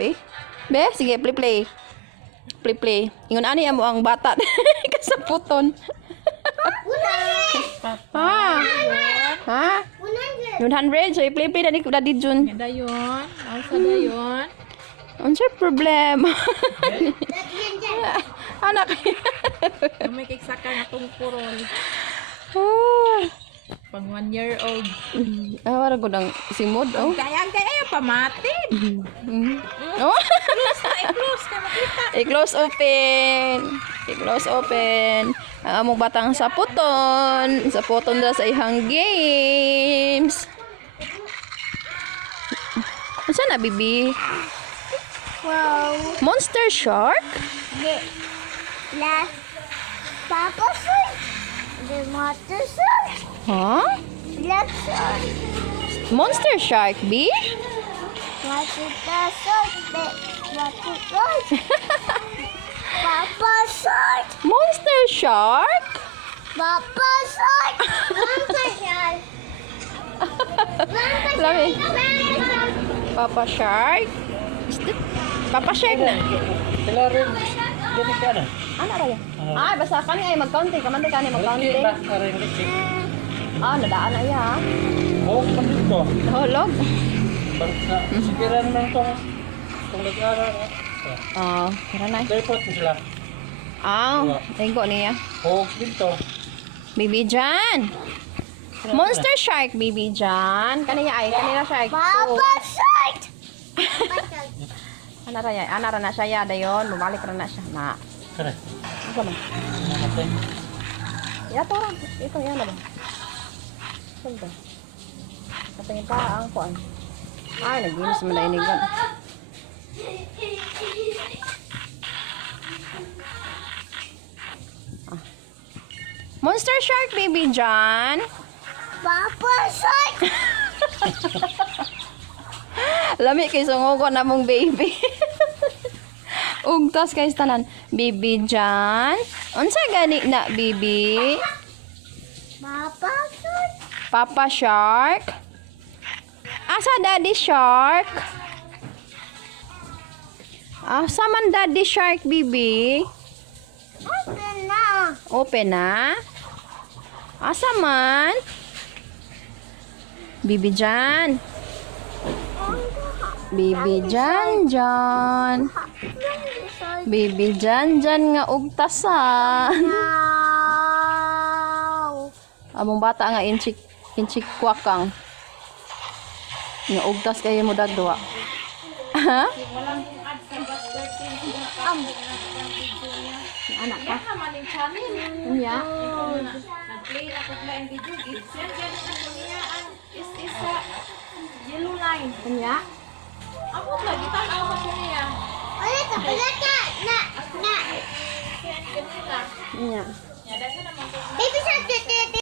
be. Be, sige, play. Play. Ingon ani amo ang bata. Kasaputon. Papa. Ha? 100. So, play dadi Jun. Dayon. Asa dayon? Unsay problema? Anak. May kiksaka nga tong kurol. Ah. Pang 1 year old. Wala ko nang simod, oh. Kaya pamatin. Oh? I-close ka makita. I-close open. Ang among batang saputon. Saputon na sa ihang games. Ano na, bibi? Wow. Monster Shark? Last Papa Shark. The Monster Shark. Huh? Black Shark. Monster Shark, B? Monster Shark. Monster Shark. Papa Shark. Monster Shark? Papa Shark. Monster Shark. Lami. Papa Shark? Is that Papa Shark na? Sila rin. Gani ka na. Ano ra yan? Basta kani ay mag-counting. Kamante kani Hindi mag-counting. ba? Aray, hindi. Nadaan na iya. Oh, pandit ko. Nahulog. Bangsa. Sikiran lang tong nag-aral. Tara na. Dapat sila. Tingko niya. Oh, dito. Baby Jan. Monster Shark, Baby Jan. Kanina Shark. Papa Shark. Ana ra na siya ya dayon. Bumalik ra na siya. Na. Kare. Ano ba? Namatay. Ya to ra. Ito yan na ba? Sanda. Katingin pa ang kuan. Naginis man na inigan. Monster Shark, Baby Jan. Papa Shark. Lami kay sungo na mong baby. Ugtas kay tanan. Baby Jan. Unsa gani na, baby? Papa Shark. Papa Shark. Asa Daddy Shark? Asa man Daddy Shark, baby? Open na. Open na. Asa man? Baby Jan. Baby Jan. Baby Jan nga ugtasan. Wow. Among bata nga inchik kwakang. Nga ugtas kayo mo dagduwa. Ha? Anak ka? Iya. Nag-play ako ng video. Send yan ang is yellow line. Iya. Ako lagi tanaw ko niya. Ulit ka pala ka. Na. Send ganito lang. Iya. Ya, dahil naman ko. Baby Shark.